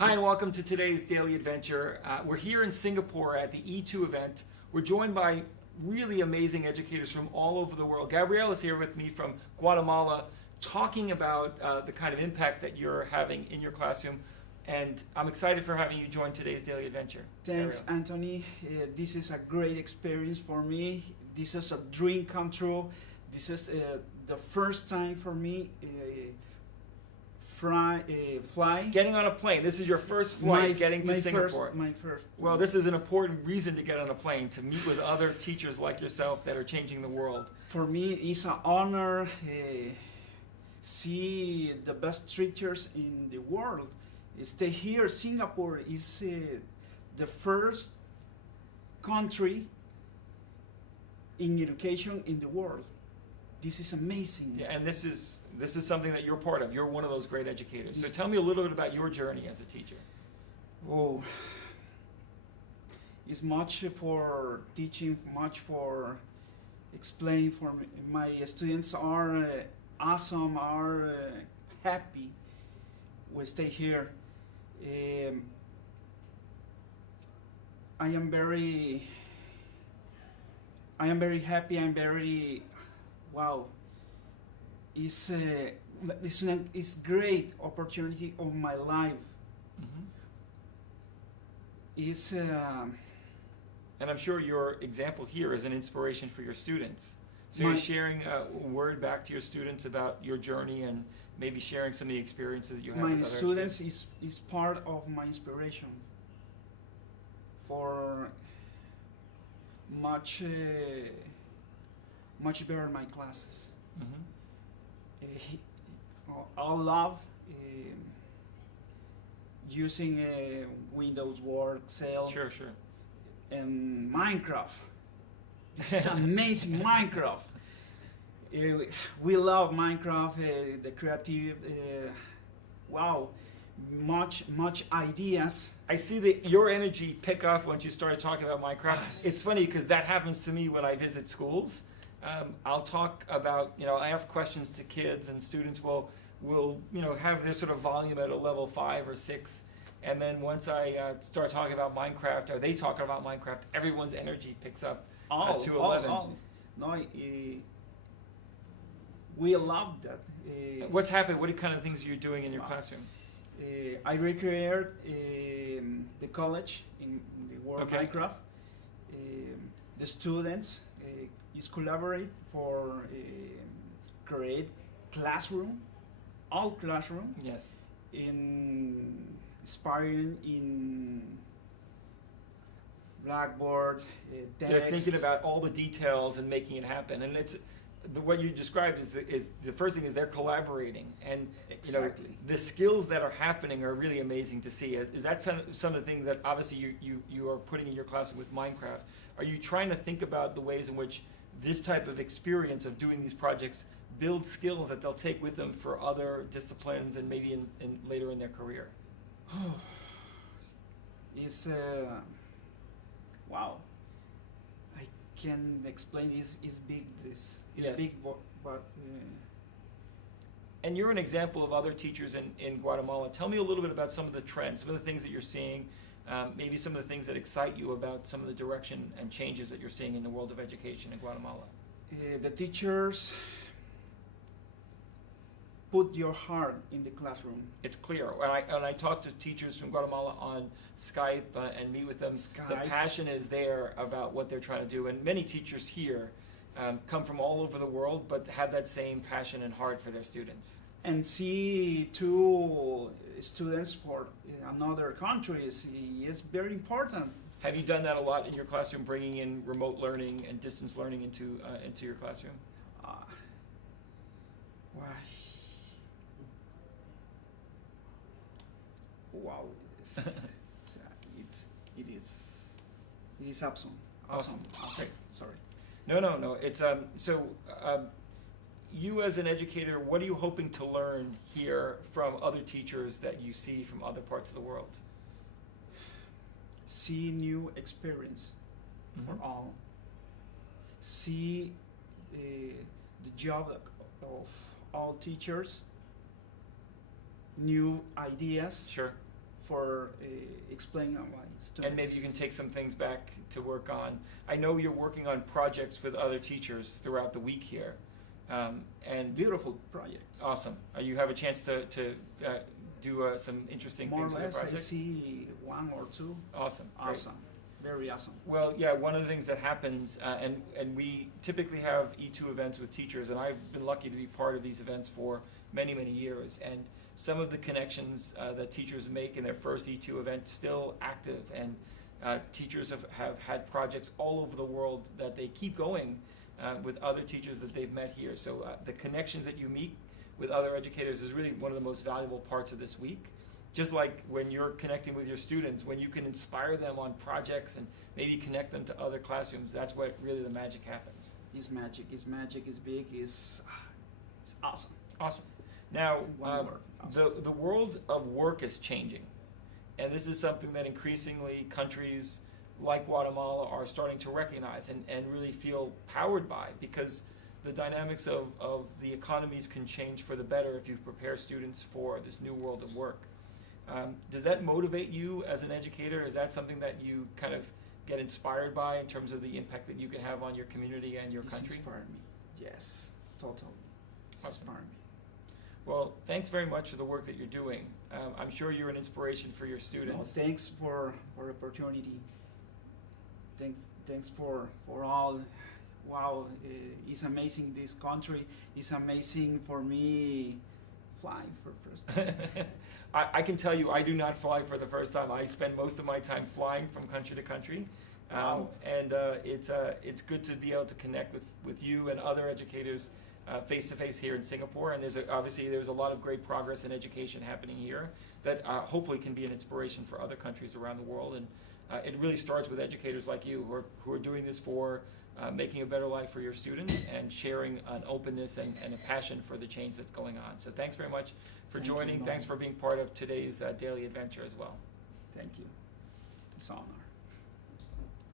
Hi and welcome to today's Daily Adventure. We're here in Singapore at the E2 event. We're joined by really amazing educators from all over the world. Gabriel is here with me from Guatemala talking about the kind of impact that you're having in your classroom. And I'm excited for having you join today's Daily Adventure. Thanks, Gabriel. Anthony. This is a great experience for me. This is a dream come true. This is the first time for me fly. Getting on a plane. This is your first flight getting to Singapore. My first. Well, this is an important reason to get on a plane, to meet with other teachers like yourself that are changing the world. For me, it's an honor see the best teachers in the world. Stay here. Singapore is the first country in education in the world. This is amazing. Yeah, and this is something that you're part of. You're one of those great educators. So tell me a little bit about your journey as a teacher. Oh, it's much for teaching, much for explaining. For me. My students are awesome, are happy. We stay here. I am very happy. I'm very wow. It's great opportunity of my life. Mm-hmm. It's And I'm sure your example here is an inspiration for your students. So you're sharing a word back to your students about your journey and maybe sharing some of the experiences that you have with my other students is part of my inspiration for much better my classes. Mm-hmm. I love using Windows, Word, Excel, Sure. and Minecraft. This is amazing, Minecraft. We love Minecraft, the creative, wow, much ideas. I see that your energy pick up once you started talking about Minecraft. Yes. It's funny because that happens to me when I visit schools. I'll talk about, I ask questions to kids, and students will have their sort of volume at a level 5 or 6. And then once I start talking about Minecraft, or they talking about Minecraft, everyone's energy picks up to 11. No, we love that. What's happened? What kind of things are you doing in your classroom? I recreate the college in the world Okay. Minecraft. The students is collaborate for create classroom, all classroom Yes. inspiring in Blackboard, They're text. thinking about all the details and making it happen, and what you described is the first thing is they're collaborating, and Exactly. the skills that are happening are really amazing to see. Is that some of the things that obviously you are putting in your classroom with Minecraft? Are you trying to think about the ways in which this type of experience of doing these projects build skills that they'll take with them for other disciplines and maybe in later in their career? It's wow. I can explain. It's big. This is Yes. big, but And you're an example of other teachers in Guatemala. Tell me a little bit about some of the trends, some of the things that you're seeing, maybe some of the things that excite you about some of the direction and changes that you're seeing in the world of education in Guatemala. the teachers put your heart in the classroom. It's clear. When I talk to teachers from Guatemala on Skype and meet with them, the Skype. passion is there about what they're trying to do. And many teachers here come from all over the world, but have that same passion and heart for their students. And see two students for another countries is very important. Have you done that a lot in your classroom, bringing in remote learning and distance learning into your classroom? Why? Wow, it is awesome. Awesome. Okay, sorry. No. It's you as an educator, what are you hoping to learn here from other teachers that you see from other parts of the world? See new experience for Mhm. all. See the job of all teachers. New ideas Sure. for explaining my students. And maybe you can take some things back to work on. I know you're working on projects with other teachers throughout the week here. And Beautiful projects. awesome. You have a chance to do some interesting More or things with less, the I project? see one or two. Awesome. Great. Awesome. Very awesome. Well, yeah, one of the things that happens, and we typically have E2 events with teachers, and I've been lucky to be part of these events for many, many years. And some of the connections that teachers make in their first E2 event still active, and teachers have had projects all over the world that they keep going with other teachers that they've met here. So the connections that you meet with other educators is really one of the most valuable parts of this week. Just like when you're connecting with your students, when you can inspire them on projects and maybe connect them to other classrooms, that's where really the magic happens. It's magic. It's magic. It's big. It's awesome. Awesome. Now, One word. Awesome. the world of work is changing. And this is something that increasingly countries like Guatemala are starting to recognize and really feel powered by, because the dynamics of the economies can change for the better if you prepare students for this new world of work. Does that motivate you as an educator? Is that something that you kind of get inspired by in terms of the impact that you can have on your community and your It's country? inspired me. Yes, totally. It's Awesome. inspired me. Well, thanks very much for the work that you're doing. I'm sure you're an inspiration for your No, students. thanks for the opportunity. Thanks for all. Wow, it's amazing this country. It's amazing for me flying for first time. I can tell you, I do not fly for the first time. I spend most of my time flying from country to country. Wow. And it's good to be able to connect with you and other educators face to face here in Singapore. And obviously there's a lot of great progress in education happening here that hopefully can be an inspiration for other countries around the world. And it really starts with educators like you who are doing this for making a better life for your students and sharing an openness and a passion for the change that's going on. So thanks very much for Thank you, joining. Norm. Thanks for being part of today's daily adventure as well. Thank you. It's an honor.